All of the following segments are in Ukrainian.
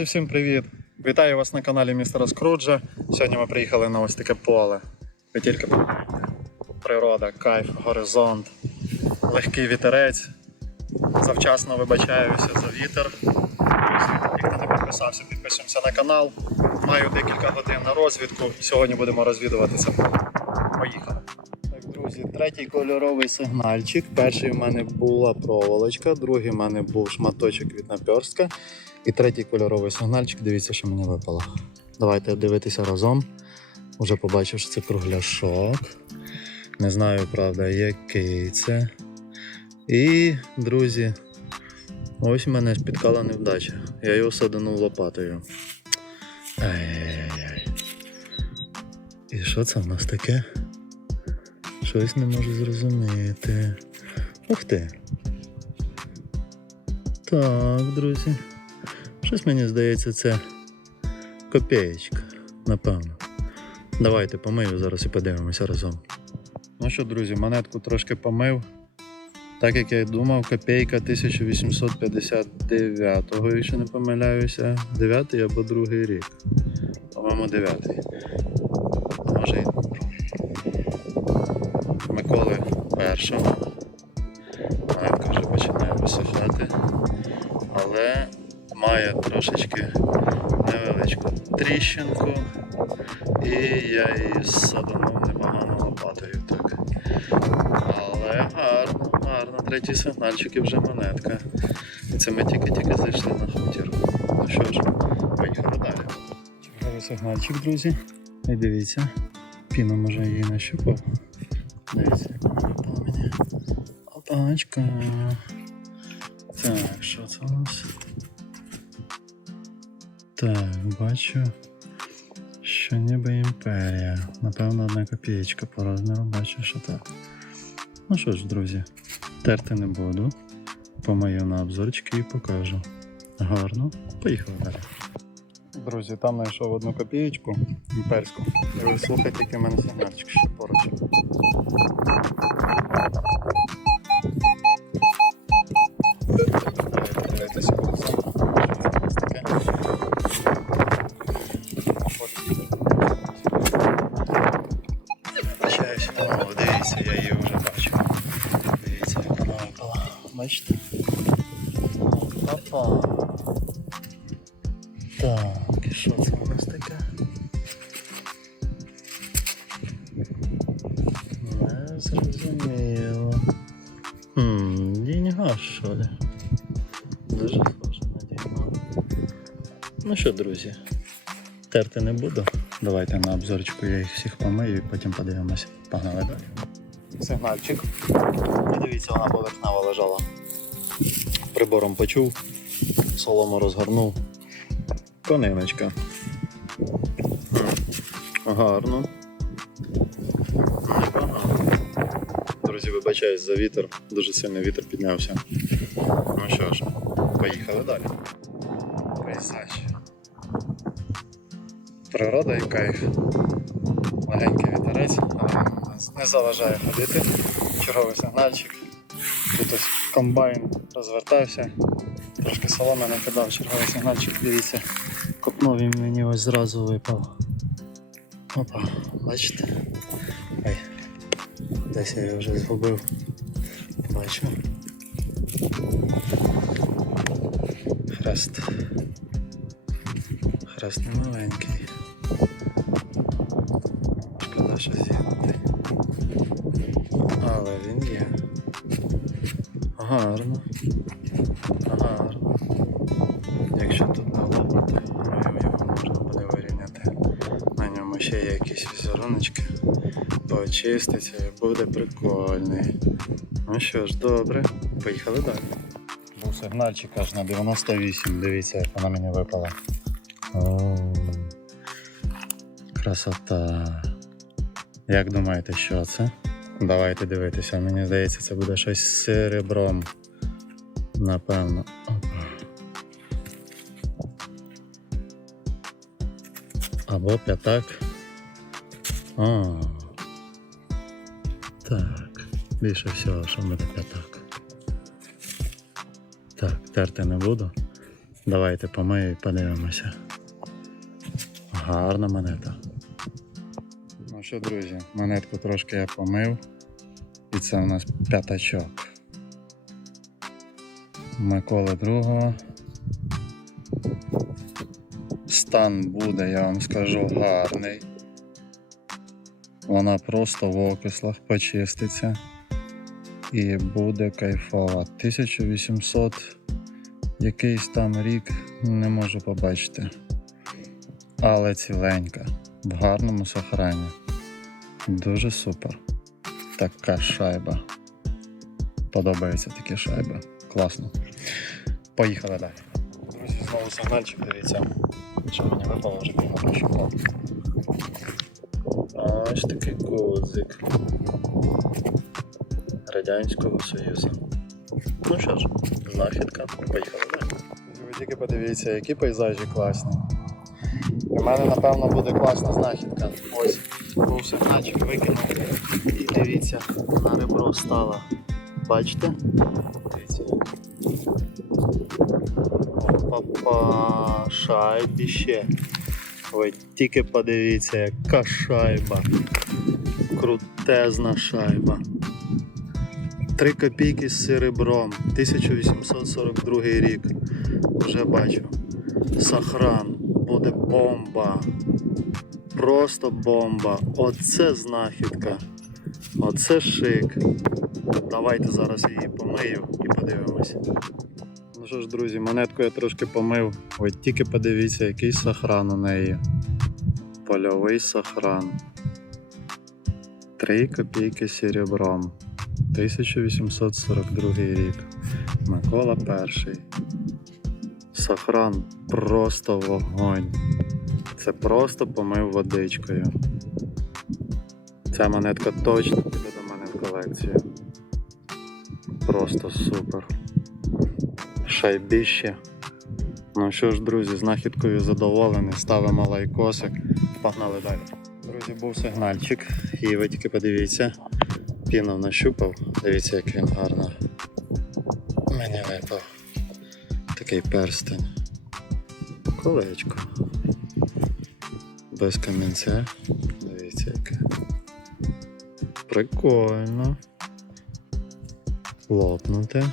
Друзі, всім привіт! Вітаю вас на каналі містера Скруджа. Сьогодні ми приїхали на ось таке поле. Ви тільки погляньте. Природа, кайф, горизонт, легкий вітерець. Завчасно вибачаюся за вітер. Хто не підписався, підписуємося на канал. Маю декілька годин на розвідку. Сьогодні будемо розвідувати це поле. Поїхали. Друзі, третій кольоровий сигнальчик. Перший в мене була проволочка, другий в мене був шматочок від наперстка. І третій кольоровий сигнальчик, дивіться, що мені випало. Давайте дивитися разом. Уже побачив, що це кругляшок. Не знаю, правда, який це. І, друзі, ось мене спіткала невдача. Я його саданув лопатою. Ай-яй-яй. І що це в нас таке? Щось не можу зрозуміти. Ух ти. Так, друзі. Щось мені здається, це копеєчка, напевно. Давайте помию зараз і подивимося разом. Ну що, друзі, монетку трошки помив. Так як я й думав, копійка 1859-го, якщо не помиляюся, 9 або другий рік. По-моєму, 9. Може і Миколи першого. Монетка вже починає висихати, але має трошечки невеличку тріщинку, і я її саданув непогано лопатою. Так. Але гарно, гарно. Третій сигнальчик і вже монетка. Це ми тільки-тільки зайшли на хутір. Ну що ж, поїхали далі. Черговий сигнальчик, друзі. І дивіться, піну може її нащупав. Дивіться, випала мені. Опачка. Так, що це у нас? Так, бачу, що ніби імперія. Напевно, одна копієчка по розміру, бачу, що так. Ну що ж, друзі, терти не буду. Помию на обзорчики і покажу. Гарно. Поїхали далі. Друзі, там знайшов одну копієчку імперську. І ви слухайте, який в мене сигнальчик ще поруч. Ну що, друзі, терти не буду. Давайте на обзорчику я їх всіх помию і потім подивимося. Погнали далі. Сигнальчик. І дивіться, вона поверхнева лежала. Прибором почув, солому розгорнув. Кониночка. Гарно. Непогано. Друзі, вибачаюсь за вітер. Дуже сильний вітер піднявся. Ну що ж, поїхали далі. Пейзаж. Природа і кайф. Легенький вітерець, але не заважає ходити. Черговий сигнальчик. Тут ось комбайн розвертався. Трошки соломи накидав черговий сигнальчик, дивіться, копнув він мені ось зразу випав. Опа, бачите? Ой, десь я його вже згубив. Бачу. Хрест. Хрест не маленький. Шкода, що зігнутий. Але він є. Гарно. Гарно. Якщо тут налопнути, думаю, його можна буде вирівняти. На ньому ще є якісь візеруночки. Почиститься і буде прикольний. Ну що ж, добре, поїхали далі. Був сигнальчик аж на 98, дивіться, як вона мені випала. Красота. Як думаєте, що це? Давайте дивитися. Мені здається, це буде щось з серебром. Напевно. Або п'ятак. О. Так. Більше всього, що буде п'ятак. Так, терти не буду. Давайте помию і подивимося. Гарна монета. Що, друзі, монетку трошки я помив. І це у нас п'ятачок. Миколи другого. Стан буде, я вам скажу, гарний. Вона просто в окислах почиститься і буде кайфова. 1800 якийсь там рік не можу побачити. Але ціленька, в гарному сохрані. Дуже супер. Така шайба. Подобаються такі шайби. Класно. Поїхали далі. Друзі, знову сигнальчик, дивіться. Що мені випало вже півно щукав. Ось такий козик. Радянського Союзу. Ну що ж, знахідка, поїхали далі. Ви тільки подивіться, які пейзажі класні. У мене, напевно, буде класна знахідка. Ось, був сигнальчик викинув. І дивіться, на ребро стала. Бачите? Дивіться. Опа, шайбіще. Ви тільки подивіться, яка шайба. Крутезна шайба. 3 копійки з серебром. 1842 рік. Вже бачу. Сахран. Буде бомба. Просто бомба. Оце знахідка. Оце шик. Давайте зараз її помию і подивимося. Ну що ж, друзі, монетку я трошки помив. Ви тільки подивіться, який сахран у неї. Польовий сахран. 3 копійки серебром. 1842 рік. Микола перший. Сахран просто вогонь. Це просто помив водичкою. Ця монетка точно піде до мене в колекцію. Просто супер. Шайбіще. Ну що ж, друзі, знахідкою задоволений. Ставимо лайкосик. Погнали далі. Друзі, був сигнальчик. І ви тільки подивіться. Пінов нащупав. Дивіться, як він гарно. Мені випав. Такий перстень. Колечко. Без камінця. Дивіться, яке. Прикольно. Лопнуте.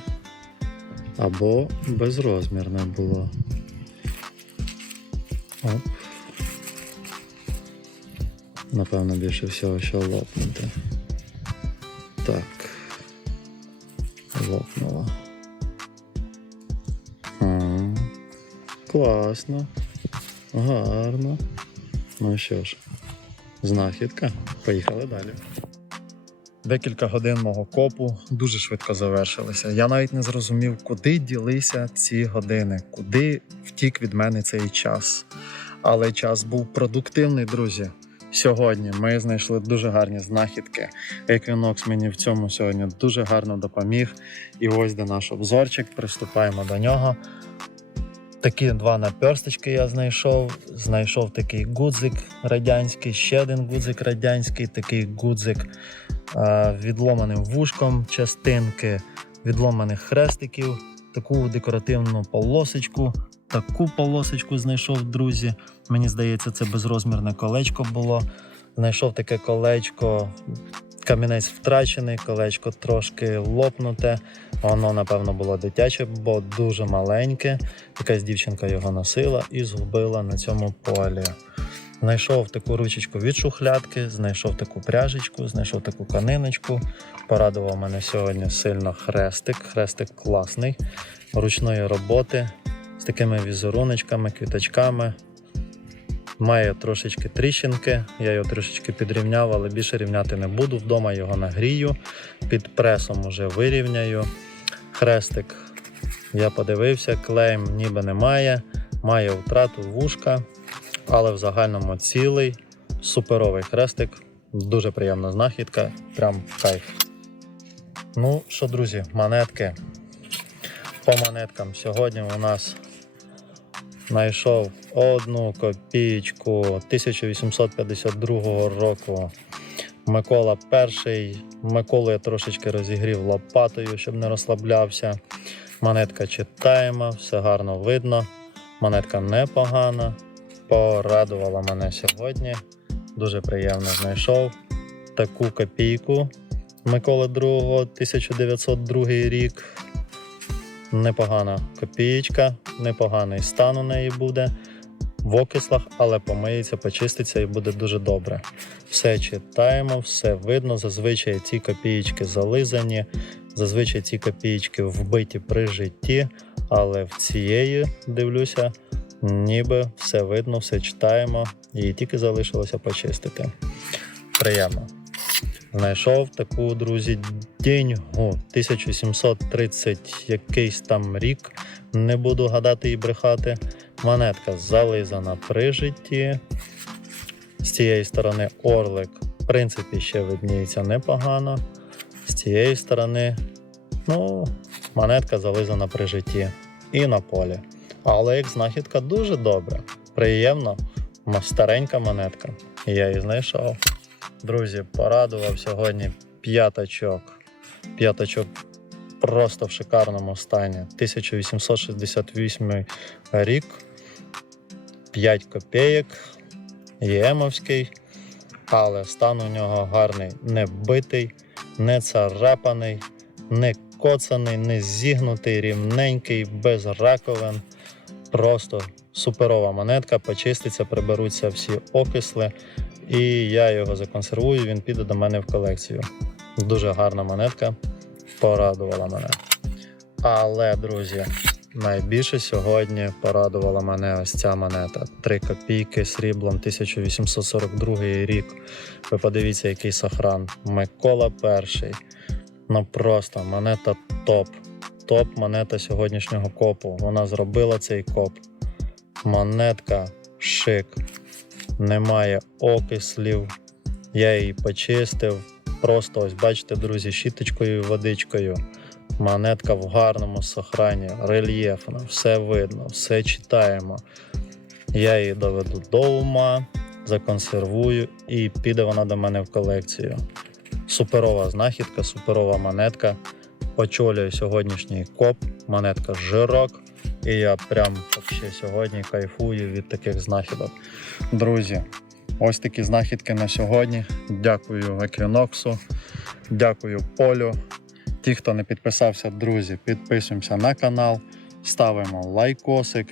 Або безрозмірне було. Оп. Напевно, більше всього, що лопнуте. Так. Лопнуло. Класно. Гарно. Ну що ж, знахідка. Поїхали далі. Декілька годин мого копу дуже швидко завершилися. Я навіть не зрозумів, куди ділися ці години, куди втік від мене цей час. Але час був продуктивний, друзі. Сьогодні ми знайшли дуже гарні знахідки. Equinox мені в цьому сьогодні дуже гарно допоміг. І ось де наш обзорчик. Приступаємо до нього. Такі два наперсточки я знайшов. Знайшов такий гудзик радянський, ще один гудзик радянський, такий гудзик відломаним вушком, частинки відломаних хрестиків, таку декоративну полосочку, таку полосочку знайшов, друзі. Мені здається, це безрозмірне колечко було. Знайшов таке колечко, камінець втрачений, колечко трошки лопнуте. Воно, напевно, було дитяче, бо дуже маленьке. Якась дівчинка його носила і згубила на цьому полі. Знайшов таку ручечку від шухлядки, знайшов таку пряжечку, знайшов таку каниночку. Порадував мене сьогодні сильно хрестик. Хрестик класний, ручної роботи з такими візеруночками, квіточками. Має трошечки тріщинки, я його трошечки підрівняв, але більше рівняти не буду. Вдома його нагрію, під пресом уже вирівняю. Хрестик я подивився, клейм ніби немає, має втрату вушка, але в загальному цілий, суперовий хрестик, дуже приємна знахідка, прям кайф. Ну що, друзі, монетки. По монеткам сьогодні у нас знайшов одну копійку 1852 року. Микола перший. Миколу я трошечки розігрів лопатою, щоб не розслаблявся. Монетка читаємо, все гарно видно. Монетка непогана, порадувала мене сьогодні. Дуже приємно знайшов таку копійку Миколи II, 1902 рік. Непогана копієчка, непоганий стан у неї буде в окислах, але помиється, почиститься і буде дуже добре. Все читаємо, все видно. Зазвичай ці копієчки зализані, зазвичай ці копієчки вбиті при житті, але в цієї дивлюся, ніби все видно, все читаємо, її тільки залишилося почистити. Приємно. Знайшов таку, друзі, деньгу 1730 якийсь там рік. Не буду гадати і брехати. Монетка зализана при житті. З цієї сторони орлик, в принципі, ще видніється непогано. З цієї сторони, ну, монетка зализана при житті і на полі. Але як знахідка дуже добра. Приємно, старенька монетка. Я її знайшов. Друзі, порадував сьогодні п'ятачок. П'ятачок просто в шикарному стані. 1868 рік. 5 копійок. ЄМовський, але стан у нього гарний, не битий, не царапаний, не коцаний, не зігнутий, рівненький, без раковин. Просто суперова монетка, почиститься, приберуться всі окисли, і я його законсервую, він піде до мене в колекцію. Дуже гарна монетка, порадувала мене. Але, друзі, найбільше сьогодні порадувала мене ось ця монета. 3 копійки сріблом 1842 рік. Ви подивіться, який сохран. Микола перший. Ну просто монета топ. Топ монета сьогоднішнього копу. Вона зробила цей коп. Монетка шик. Немає окислів. Я її почистив. Просто ось бачите, друзі, щіточкою і водичкою. Монетка в гарному сохрані, рельєфна, все видно, все читаємо. Я її доведу до ума, законсервую і піде вона до мене в колекцію. Суперова знахідка, суперова монетка. Очолює сьогоднішній коп, монетка жирок. І я прям вообще сьогодні кайфую від таких знахідок. Друзі, ось такі знахідки на сьогодні. Дякую Еквіноксу, дякую Полю. Ті, хто не підписався, друзі, підписуємося на канал, ставимо лайкосик,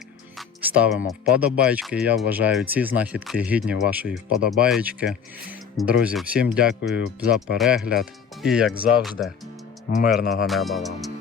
ставимо вподобайки. Я вважаю ці знахідки гідні вашої вподобаєчки. Друзі, всім дякую за перегляд і, як завжди, мирного неба вам!